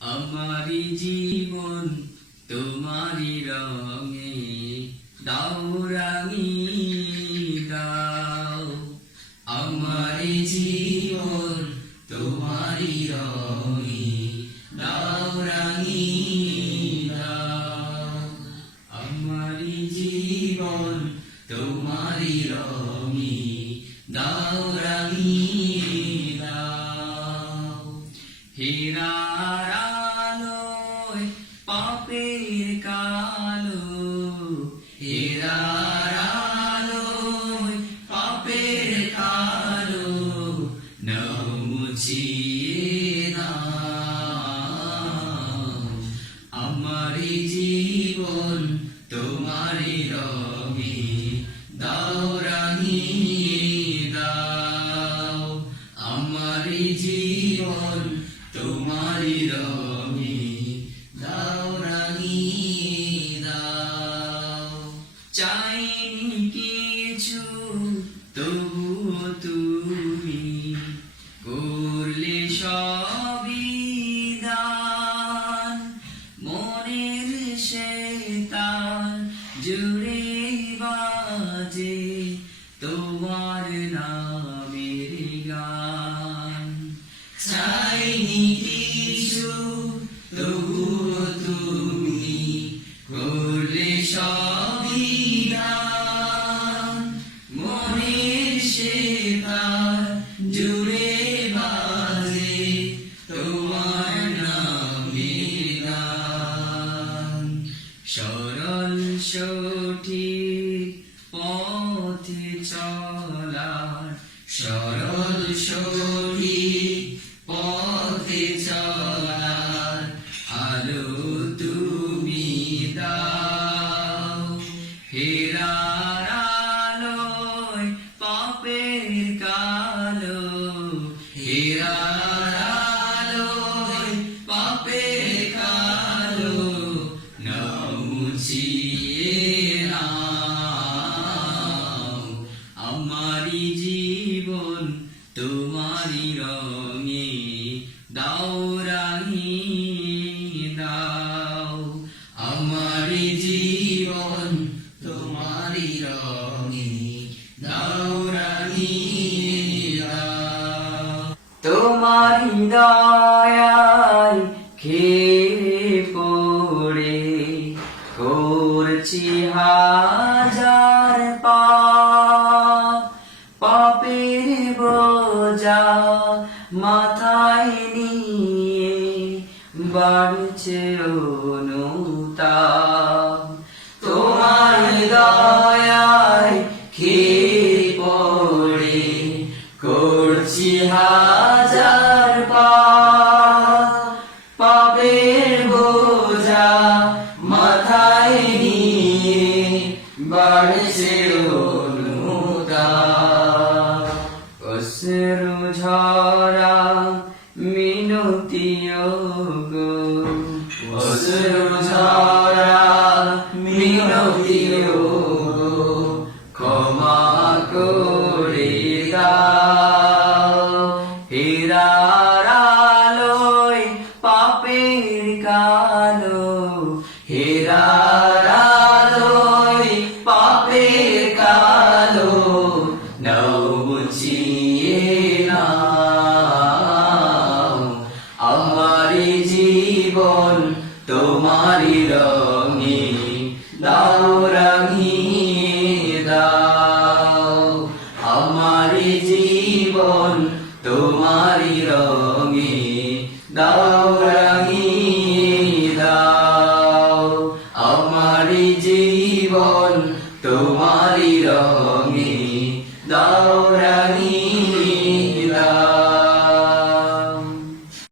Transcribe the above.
আমারি জীবন তোমারি রঙে দাও রাঙি, দাও। আমারি জীবন তোমারি রঙে দাও রাঙি, দাও। আমারি জীবন তোমারি রঙে দাও রাঙি, দাও। হীরার কালো হীরার পাপের কালো নাও মুছিয়ে দাও। আমারি জীবন তোমারি রঙে দাও তোমার নামের গান। চাইনি কিছু, তবুও তুমি করলে সবই দান মনের সে জুড়ে বাজে সরল সঠিক চলার সরল পথে চলার আলো তুমি দাও তোমারি দয়ায় খেয়ে পড়ে করছি হাজার পাপ পাপের বোঝা মাথায় নিয়ে বাড়ছে অনুতাপ। অনুতাপ অশ্রু গো অশ্রু ঝরা মিনতি গো ক্ষমা করে দাও পাপের কালো হীরার বুঝিয়ে নাও আমারি জীবন তোমারি দাও, রাঙিয়ে দাও। আমারি জীবন তোমারি রঙে দাও, রাঙিয়ে দাও। আমারি জীবন তোমারি